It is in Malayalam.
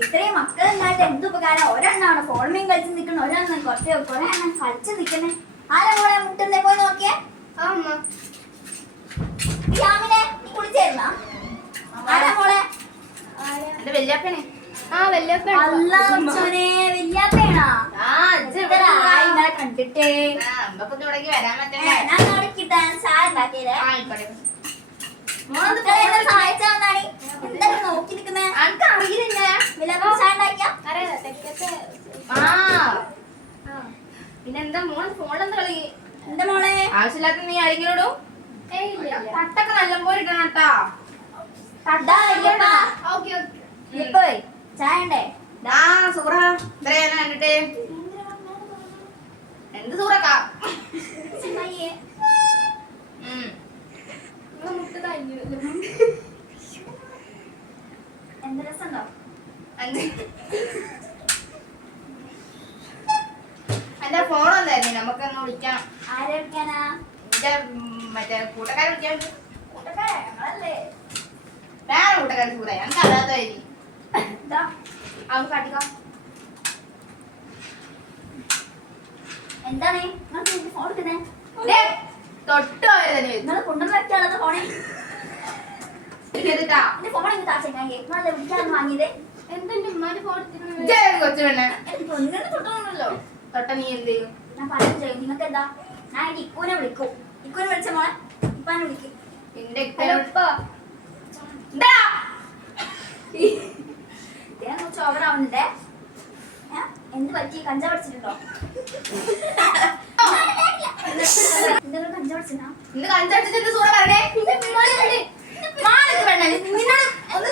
ഇത്രയും മക്കളുണ്ടായിട്ട് എന്ത് ഉപകാരം? ഒരെണ്ണാണ് ഫോണിൽ കളിച്ച് നിൽക്കണം, ഒരെണ്ണം കുറെ എണ്ണം കളിച്ച് നിൽക്കണേ. ആരാ മോളെ മുട്ടുന്നേ? പോയി നോക്കിയേ. യാമിനെ നീ കുളിച്ചായിരുന്നാ? ആരാ മോളെ? എന്റെ വല്യാപ്പനെ. കണ്ടിട്ടേ നോക്കി നിക്കുന്നേ. പിന്നെന്താ മോൾ ഫോണിലെന്താ കളി? എന്താ മോളെ? ആവശ്യമില്ലാത്ത നീ ആരെങ്കിലും തട്ടൊക്കെ നല്ലപോലെ ഇടണം കേട്ടാ. ചായണ്ടേ? സൂറ കണ്ടിട്ട് എന്ത് സൂറക്ക എന്ത് രസമുണ്ടോ? എന്റെ ഫോൺ വന്നായിരുന്നു, നമുക്കൊന്ന് വിളിക്കണം. ആരെ വിളിക്കാനാ? എന്റെ മറ്റേ കൂട്ടക്കാരെ വിളിക്കാൻ. കൂട്ടക്കാരെ ഞങ്ങളല്ലേ. വേറെ കൂട്ടക്കാരെ സൂറ ഞങ്ങൾക്ക് അറിയാത്തായി. അവൻ കാട്ടിക്കോ. എന്താണ് ഫോൺ എടുക്കുന്നേ? തൊട്ട് നിങ്ങൾ കൊണ്ടുവന്ന് വെക്കാനുള്ളത് ഫോണേ. എന്റെ ഫോൺ എനിക്ക് താച്ചെങ്ങായി നിങ്ങളല്ലേ വിളിക്കാന്ന് വാങ്ങിയത്? എന്തെന്റെ ഉമ്മാന്റെ ഫോൺ കൊച്ചു പെണ്ണെ ഒന്നിനും തൊട്ടൊന്നുമല്ലോ. തൊട്ട നീ എന്ത് ചെയ്യും? ഞാൻ പറഞ്ഞു ചെയ്യും. നിങ്ങൾക്ക് എന്താ? ഞാൻ എനിക്ക് ഇക്കുവിനെ വിളിക്കും. ഇക്കുവിനെ വിളിച്ച മോളെ ഇപ്പാനെ വിളിക്കും. എന്റെ കുറച്ച് ഓവറാവുന്നുണ്ടേ. എന്ത് പറ്റി? കഞ്ചാവ് പഠിച്ചിട്ടുണ്ടോ? എന്തെങ്കിലും കഞ്ചാവ് പഠിച്ചിട്ടുണ്ടോ? ഇന്ന് കഞ്ചടിച്ചിട്ട് സൂറ പറഞ്ഞേ. നിന്നോട് ഒന്ന്